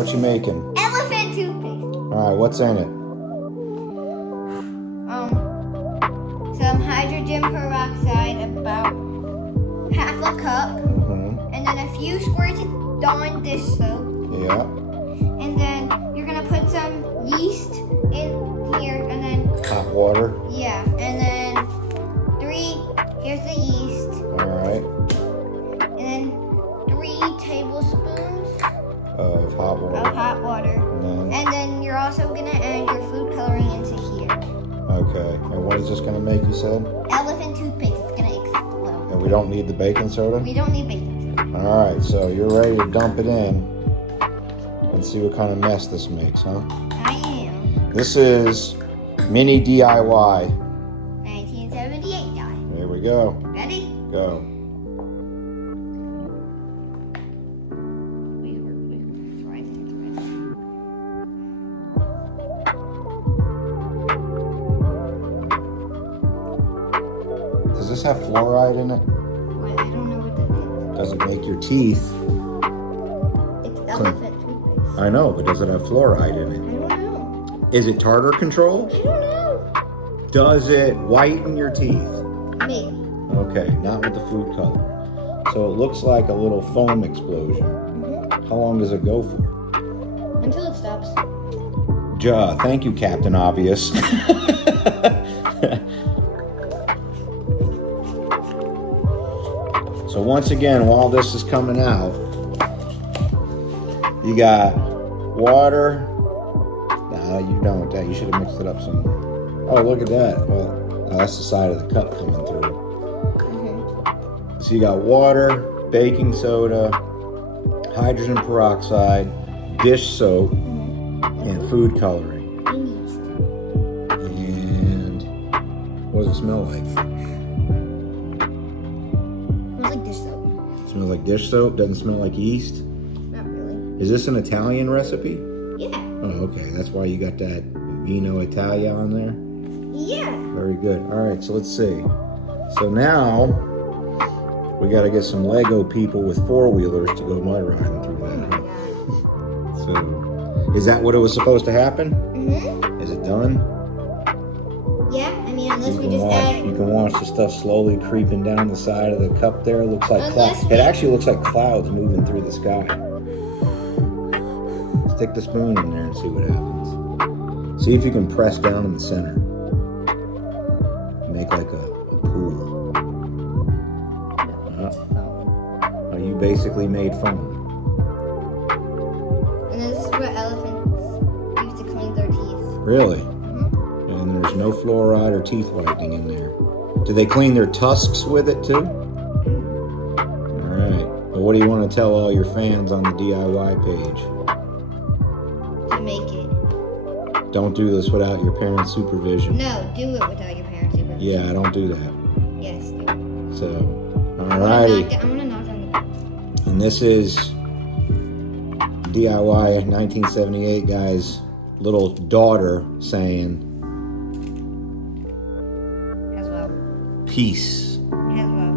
What you making? Elephant toothpaste. Alright, what's in it? Some hydrogen peroxide, about half a cup. And then a few squirts of Dawn dish soap. Yeah. And then you're gonna put some yeast in here, and then Hot water. yeah, and then here's the yeast. Alright. And then 3 tablespoons Of hot water. of hot water. And then you're also gonna add your food coloring into here. Okay. And what is this gonna make, you said? Elephant toothpaste. It's gonna explode. And we don't need the baking soda? We don't need baking soda. Alright, so you're ready to dump it in and see what kind of mess this makes, huh? I am. This is mini DIY. 1978 guy. There we go. Ready? Go. Does this have fluoride in it? I don't know what that Does it make your teeth? is. It's elephant toothpaste. I know, but does it have fluoride in it? I don't know. Is it tartar control? I don't know. Does it whiten your teeth? Maybe. Okay, not with the food color. So it looks like a little foam explosion. How long does it go for? Until it stops. Thank you, Captain Obvious. So once again, while this is coming out, you got water. No, you don't. You should have mixed it up some. Oh, look at that. Well, that's the side of the cup coming through. So you got water, baking soda, hydrogen peroxide, dish soap, and food coloring. And what does it smell like? Smells like dish soap. Smells like dish soap? Doesn't smell like yeast? Not really. Is this an Italian recipe? Yeah. Oh, okay. That's why you got that Vino Italia on there? Yeah. Very good. All right, so let's see. So now we got to get some Lego people with 4-wheelers to go mud riding through that. Huh? So, is that what it was supposed to happen? Mm-hmm. Is it done? Yeah, I mean, unless we just You add... can watch the stuff slowly creeping down the side of the cup there. It looks like Unless it actually looks like clouds moving through the sky. Stick the spoon in there and see what happens. See if you can press down in the center. Make like a pool. Oh, you basically made foam. And this is what elephants use to clean their teeth. Really? And there's no fluoride or teeth whitening in there. Do they clean their tusks with it too? All right. But what do you want to tell all your fans on the DIY page? To make it. Don't do this without your parents' supervision. No, do it without your parents' supervision. Yeah, I don't do that. Yes, do it. So, I'm alrighty. gonna knock on the... And this is DIY 1978 guy's little daughter saying, As well. peace. As well.